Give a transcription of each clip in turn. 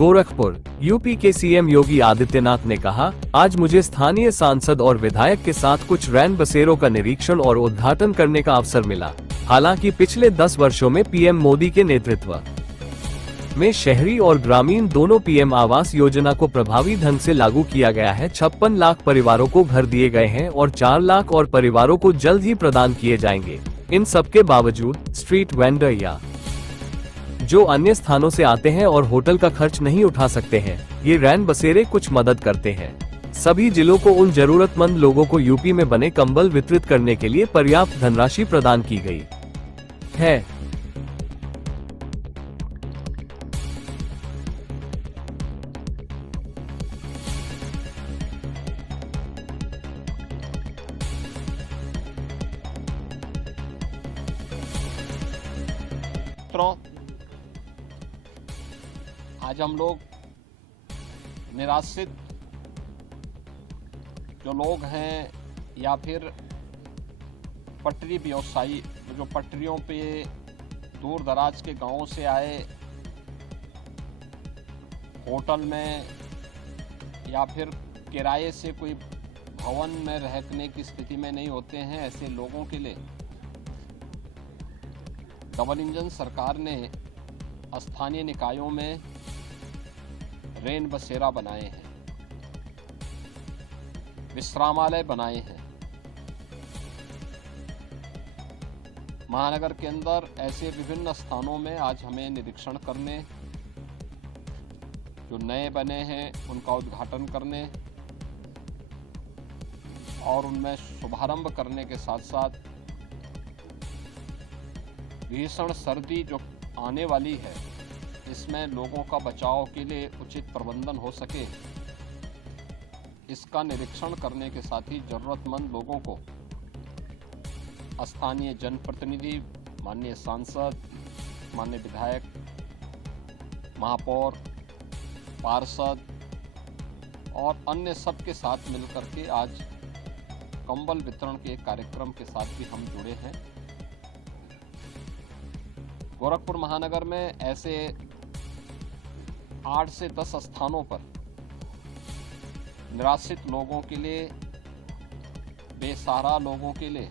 Gorakhpur, UP के CM Yogi Adityanath ने कहा, आज मुझे स्थानीय सांसद और विधायक के साथ कुछ रैन बसेरों का निरीक्षण और उद्घाटन करने का अवसर मिला। हालांकि पिछले 10 वर्षों में पीएम मोदी के नेतृत्व में शहरी और ग्रामीण दोनों पीएम आवास योजना को प्रभावी ढंग से लागू किया गया है। 56 लाख परिवारों को घर दिए गए हैं और 4 लाख और परिवारों को जल्द ही प्रदान किए जाएंगे। इन सबके बावजूद स्ट्रीट वेंडर या जो अन्य स्थानों से आते हैं और होटल का खर्च नहीं उठा सकते हैं, ये रैन बसेरे कुछ मदद करते हैं। सभी जिलों को उन जरूरतमंद लोगों को यूपी में बने कंबल वितरित करने के लिए पर्याप्त धनराशि प्रदान की गई है। आज हम लोग निराश्रित जो लोग हैं या फिर पटरी व्यवसायी जो पटरियों पे दूर दराज के गांवों से आए, होटल में या फिर किराए से कोई भवन में रहने की स्थिति में नहीं होते हैं, ऐसे लोगों के लिए डबल इंजन सरकार ने स्थानीय निकायों में रेन बसेरा बनाए हैं, विश्रामालय बनाए हैं। महानगर के अंदर ऐसे विभिन्न स्थानों में आज हमें निरीक्षण करने, जो नए बने हैं उनका उद्घाटन करने और उनमें शुभारंभ करने के साथ साथ भीषण सर्दी जो आने वाली है, इसमें लोगों का बचाव के लिए उचित प्रबंधन हो सके, इसका निरीक्षण करने के साथ ही जरूरतमंद लोगों को स्थानीय जनप्रतिनिधि, माननीय सांसद, माननीय विधायक, महापौर, पार्षद और अन्य सबके साथ मिलकर के आज कंबल वितरण के कार्यक्रम के साथ भी हम जुड़े हैं। गोरखपुर महानगर में ऐसे 8 से 10 स्थानों पर निराश्रित लोगों के लिए, बेसहारा लोगों के लिए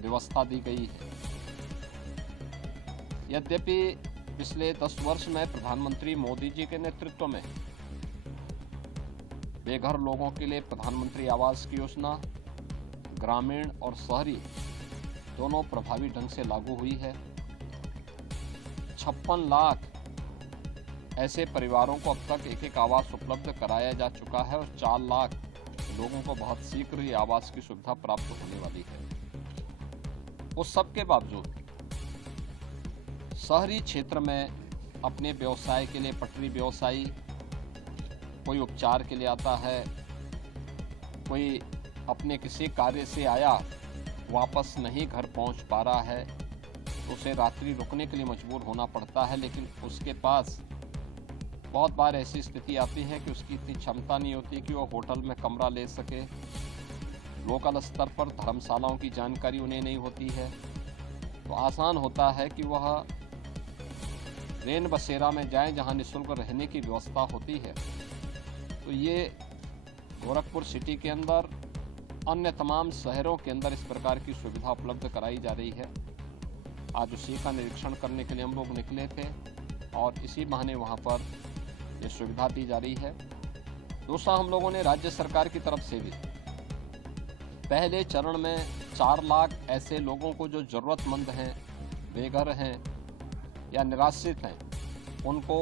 व्यवस्था दी गई है। यद्यपि पिछले 10 वर्ष में प्रधानमंत्री मोदी जी के नेतृत्व में बेघर लोगों के लिए प्रधानमंत्री आवास की योजना ग्रामीण और शहरी दोनों प्रभावी ढंग से लागू हुई है। 56 लाख ऐसे परिवारों को अब तक एक आवास उपलब्ध कराया जा चुका है और 4 लाख लोगों को बहुत शीघ्र ये आवास की सुविधा प्राप्त होने वाली है। उस सब के बावजूद शहरी क्षेत्र में अपने व्यवसाय के लिए, पटरी व्यवसायी कोई उपचार के लिए आता है, कोई अपने किसी कार्य से आया, वापस नहीं घर पहुंच पा रहा है, उसे रात्रि रुकने के लिए मजबूर होना पड़ता है। लेकिन उसके पास बहुत बार ऐसी स्थिति आती है कि उसकी इतनी क्षमता नहीं होती कि वो होटल में कमरा ले सके। लोकल स्तर पर धर्मशालाओं की जानकारी उन्हें नहीं होती है, तो आसान होता है कि वह रेन बसेरा में जाएं जहां निःशुल्क रहने की व्यवस्था होती है। तो ये गोरखपुर सिटी के अंदर, अन्य तमाम शहरों के अंदर इस प्रकार की सुविधा उपलब्ध कराई जा रही है। आज उसी का निरीक्षण करने के लिए हम लोग निकले थे और इसी बहाने वहां पर ये सुविधा दी जा रही है। दूसरा, हम लोगों ने राज्य सरकार की तरफ से भी पहले चरण में 4 लाख ऐसे लोगों को जो जरूरतमंद हैं, बेघर हैं या निराश्रित हैं, उनको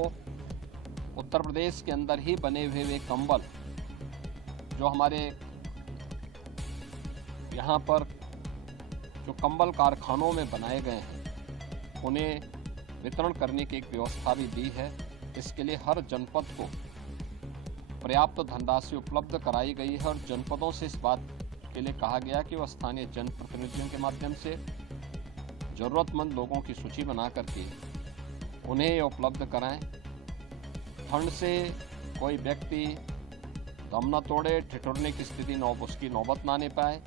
उत्तर प्रदेश के अंदर ही बने हुए वे कंबल जो हमारे यहाँ पर जो कंबल कारखानों में बनाए गए हैं, उन्हें वितरण करने की एक व्यवस्था भी दी है। इसके लिए हर जनपद को पर्याप्त धनराशि उपलब्ध कराई गई है और जनपदों से इस बात के लिए कहा गया कि वह स्थानीय जनप्रतिनिधियों के माध्यम से जरूरतमंद लोगों की सूची बना करके उन्हें उपलब्ध कराएं। ठंड से कोई व्यक्ति दम न तोड़े, ठिठुरने की स्थिति उसकी नौबत ना आने पाए,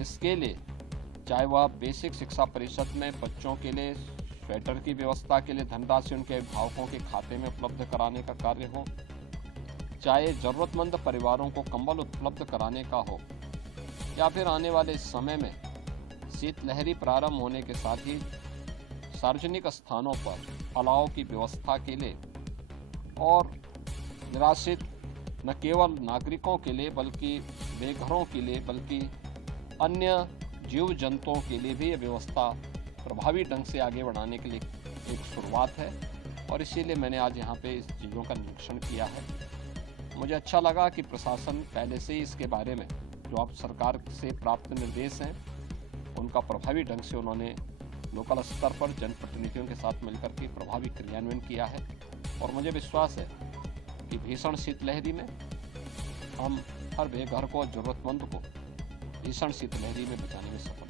इसके लिए चाहे वह बेसिक शिक्षा परिषद में बच्चों के लिए स्वेटर की व्यवस्था के लिए धनराशि उनके अभिभावकों के खाते में उपलब्ध कराने का कार्य हो, चाहे जरूरतमंद परिवारों को कंबल उपलब्ध कराने का हो, या फिर आने वाले समय में शीतलहरी प्रारंभ होने के साथ ही सार्वजनिक स्थानों पर अलाव की व्यवस्था के लिए और निराश्रित न केवल नागरिकों के लिए बल्कि बेघरों के लिए बल्कि अन्य जीव जंतुओं के लिए भी ये व्यवस्था प्रभावी ढंग से आगे बढ़ाने के लिए एक शुरुआत है और इसीलिए मैंने आज यहाँ पे इस चीज़ों का निरीक्षण किया है। मुझे अच्छा लगा कि प्रशासन पहले से ही इसके बारे में जो आप सरकार से प्राप्त निर्देश हैं उनका प्रभावी ढंग से उन्होंने लोकल स्तर पर जनप्रतिनिधियों के साथ मिलकर के प्रभावी क्रियान्वयन किया है और मुझे विश्वास है कि भीषण शीतलहरी में हम हर बेघर को, जरूरतमंद को भीषण शीतलहरी में बचाने में सफल